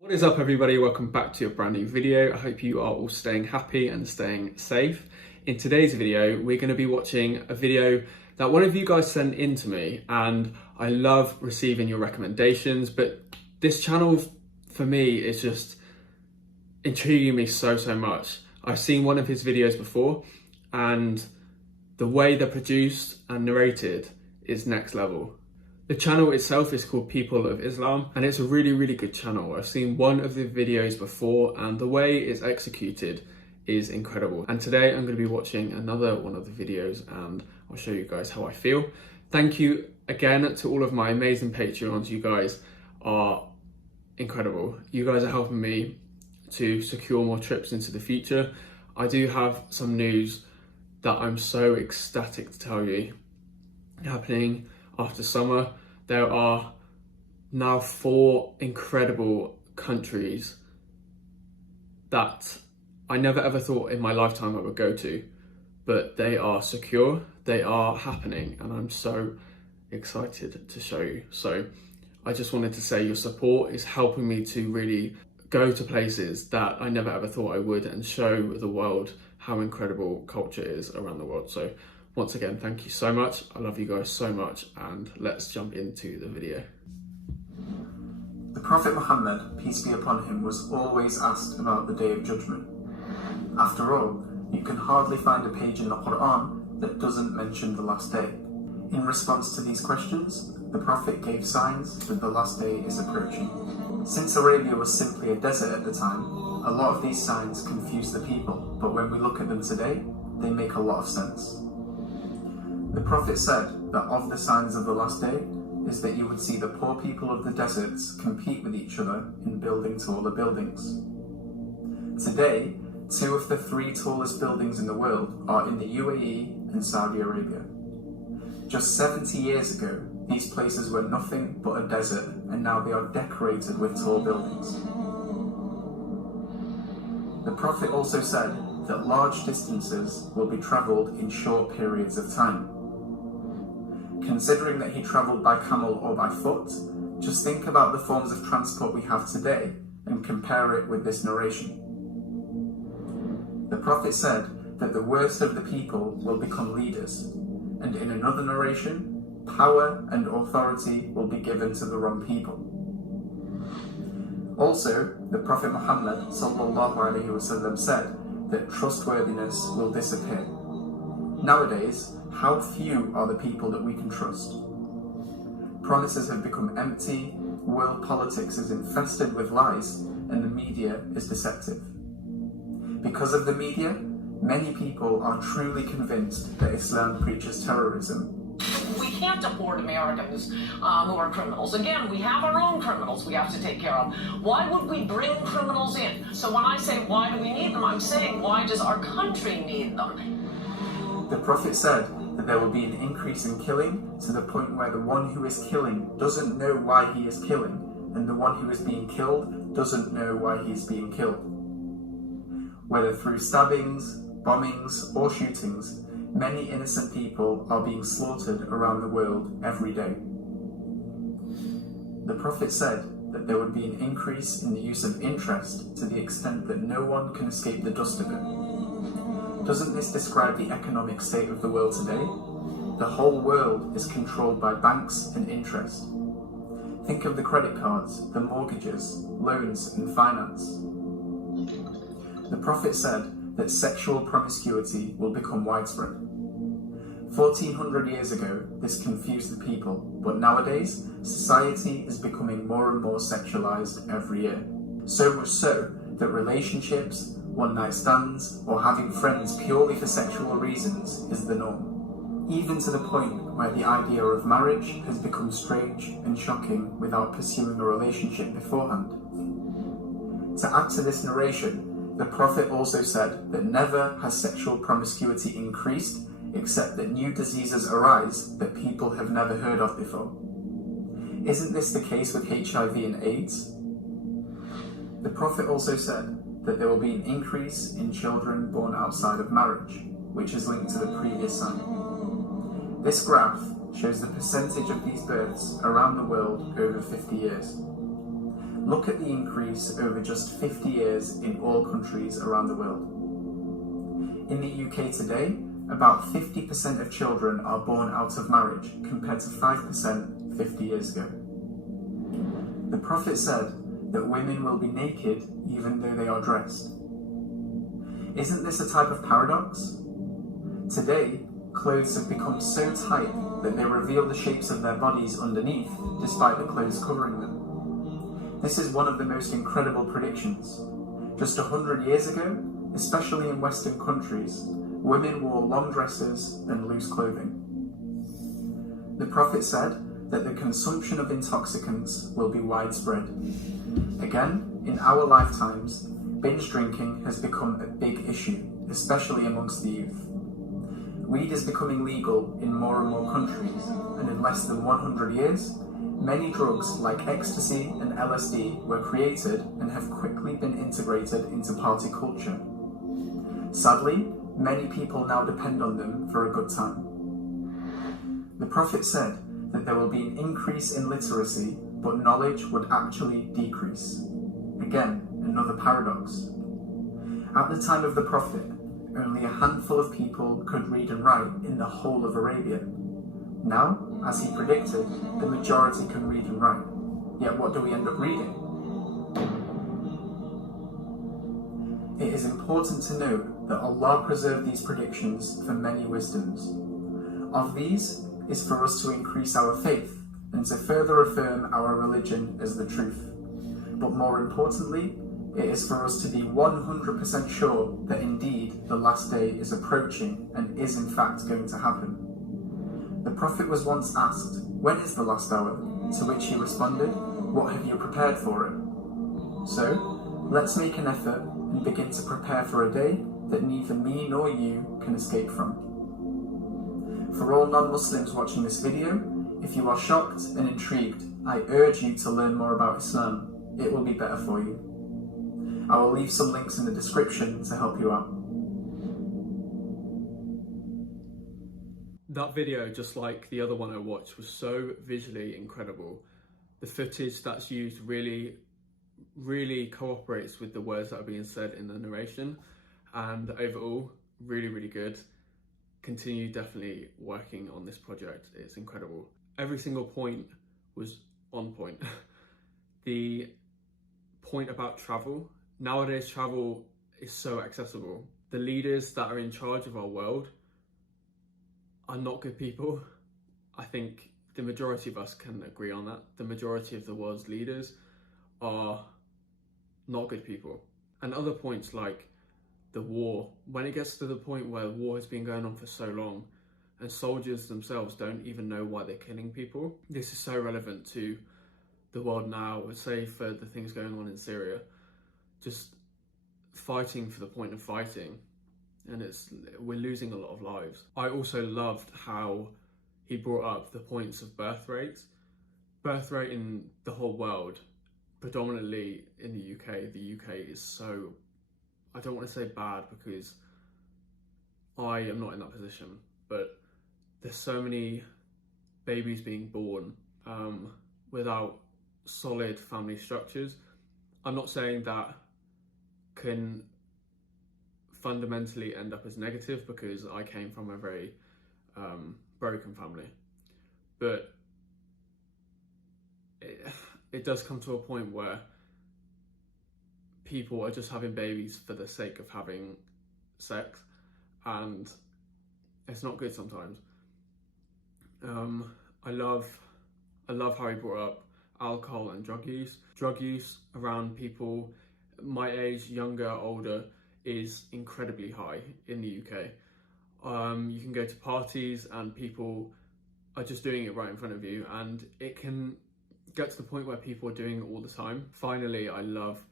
What is up everybody, welcome back to a brand new video. I hope you are all staying happy and staying safe. In today's video, we're going to be watching a video that one of you guys sent in to me, and I love receiving your recommendations, but this channel for me is just intriguing me so much. I've seen one of his videos before and the way they're produced and narrated is next level. The channel itself is called People of Islam, and it's a really good channel. I've seen one of the videos before and the way it's executed is incredible. And today I'm going to be watching another one of the videos and I'll show you guys how I feel. Thank you again to all of my amazing Patreons. You guys are incredible. You guys are helping me to secure more trips into the future. I do have some news that I'm so ecstatic to tell you happening after summer. There are now 4 incredible countries that I never ever thought in my lifetime I would go to, but they are secure, they are happening, and I'm so excited to show you. So I just wanted to say your support is helping me to really go to places that I never ever thought I would and show the world how incredible culture is around the world. So once again, thank you so much. I love you guys so much, and let's jump into the video. The Prophet Muhammad, peace be upon him, was always asked about the Day of Judgment. After all, you can hardly find a page in the Quran that doesn't mention the last day. In response to these questions, the Prophet gave signs that the last day is approaching. Since Arabia was simply a desert at the time, a lot of these signs confused the people, but when we look at them today, they make a lot of sense. The Prophet said that of the signs of the last day is that you would see the poor people of the deserts compete with each other in building taller buildings. Today, 2 of the 3 tallest buildings in the world are in the UAE and Saudi Arabia. Just 70 years ago, these places were nothing but a desert, and now they are decorated with tall buildings. The Prophet also said that large distances will be travelled in short periods of time. Considering that he travelled by camel or by foot, just think about the forms of transport we have today and compare it with this narration. The Prophet said that the worst of the people will become leaders, and in another narration, power and authority will be given to the wrong people. Also, the Prophet Muhammad ﷺ said that trustworthiness will disappear. Nowadays, how few are the people that we can trust? Promises have become empty, world politics is infested with lies, and the media is deceptive. Because of the media, many people are truly convinced that Islam preaches terrorism. We can't deport Americans who are criminals. Again, we have our own criminals we have to take care of. Why would we bring criminals in? So when I say why do we need them, I'm saying why does our country need them? The Prophet said that there will be an increase in killing to the point where the one who is killing doesn't know why he is killing, and the one who is being killed doesn't know why he is being killed. Whether through stabbings, bombings, or shootings, many innocent people are being slaughtered around the world every day. The Prophet said that there would be an increase in the use of interest to the extent that no one can escape the dust of it. Doesn't this describe the economic state of the world today? The whole world is controlled by banks and interest. Think of the credit cards, the mortgages, loans and finance. The Prophet said that sexual promiscuity will become widespread. 1400 years ago, this confused the people, but nowadays, society is becoming more and more sexualized every year. So much so that relationships, one-night stands, or having friends purely for sexual reasons is the norm. Even to the point where the idea of marriage has become strange and shocking without pursuing a relationship beforehand. To add to this narration, the Prophet also said that never has sexual promiscuity increased, except that new diseases arise that people have never heard of before. Isn't this the case with HIV and AIDS? The Prophet also said that there will be an increase in children born outside of marriage, which is linked to the previous sign. This graph shows the percentage of these births around the world over 50 years. Look at the increase over just 50 years in all countries around the world. In the UK today, about 50% of children are born out of marriage, compared to 5% 50 years ago. The Prophet said that women will be naked even though they are dressed. Isn't this a type of paradox? Today, clothes have become so tight that they reveal the shapes of their bodies underneath, despite the clothes covering them. This is one of the most incredible predictions. Just 100 years ago, especially in Western countries, women wore long dresses and loose clothing. The Prophet said that the consumption of intoxicants will be widespread. Again, in our lifetimes, binge drinking has become a big issue, especially amongst the youth. Weed is becoming legal in more and more countries, and in less than 100 years, many drugs like ecstasy and LSD were created and have quickly been integrated into party culture. Sadly, many people now depend on them for a good time. The Prophet said that there will be an increase in literacy, but knowledge would actually decrease. Again, another paradox. At the time of the Prophet, only a handful of people could read and write in the whole of Arabia. Now, as he predicted, the majority can read and write. Yet what do we end up reading? It is important to note that Allah preserved these predictions for many wisdoms. Of these is for us to increase our faith and to further affirm our religion as the truth. But more importantly, it is for us to be 100% sure that indeed the last day is approaching and is in fact going to happen. The Prophet was once asked, "When is the last hour?" To which he responded, "What have you prepared for it?" So, let's make an effort and begin to prepare for a day that neither me nor you can escape from. For all non-Muslims watching this video, if you are shocked and intrigued, I urge you to learn more about Islam. It will be better for you. I will leave some links in the description to help you out. That video, just like the other one I watched, was so visually incredible. The footage that's used really cooperates with the words that are being said in the narration, and overall, really good. Continue definitely working on this project. It's incredible. Every single point was on point. The point about travel. Nowadays, travel is so accessible. The leaders that are in charge of our world are not good people. I think the majority of us can agree on that. The majority of the world's leaders are not good people. And other points like the war, when it gets to the point where war has been going on for so long and soldiers themselves don't even know why they're killing people, this is so relevant to the world now. Let's say for the things going on in Syria, just fighting for the point of fighting, and we're losing a lot of lives. I also loved how he brought up the points of birth rates. Birth rate in the whole world, predominantly in the UK. The UK is so, I don't want to say bad because I am not in that position, but there's so many babies being born without solid family structures. I'm not saying that can fundamentally end up as negative because I came from a very broken family, but it does come to a point where people are just having babies for the sake of having sex, and it's not good sometimes. I love how he brought up alcohol and drug use. Drug use around people my age, younger, older, is incredibly high in the UK. You can go to parties and people are just doing it right in front of you, and it can get to the point where people are doing it all the time. Finally, I love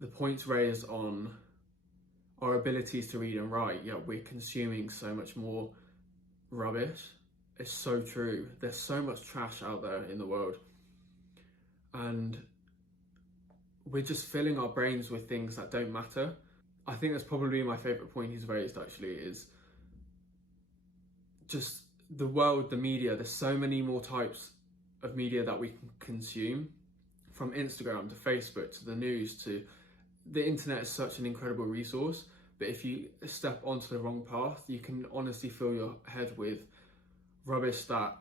the points raised on our abilities to read and write, yet we're consuming so much more rubbish. It's so true. There's so much trash out there in the world, and we're just filling our brains with things that don't matter. I think that's probably my favourite point he's raised, actually, is just the world, the media. There's so many more types of media that we can consume from Instagram to Facebook to the news to the internet is such an incredible resource. But if you step onto the wrong path, you can honestly fill your head with rubbish that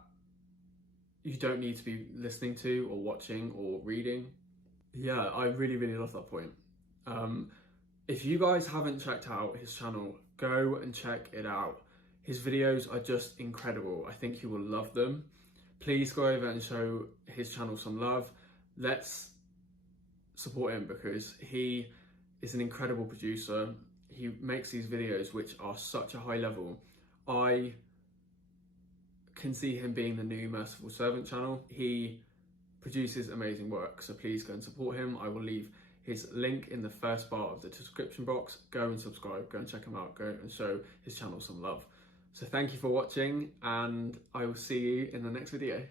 you don't need to be listening to or watching or reading. Yeah, I really love that point. If you guys haven't checked out his channel, go and check it out. His videos are just incredible. I think you will love them. Please go over and show his channel some love. Let's support him because he is an incredible producer. He makes these videos which are such a high level. I can see him being the new Merciful Servant channel. He produces amazing work, so please go and support him. I will leave his link in the first bar of the description box. Go and subscribe, go and check him out, go and show his channel some love. So thank you for watching, and I will see you in the next video.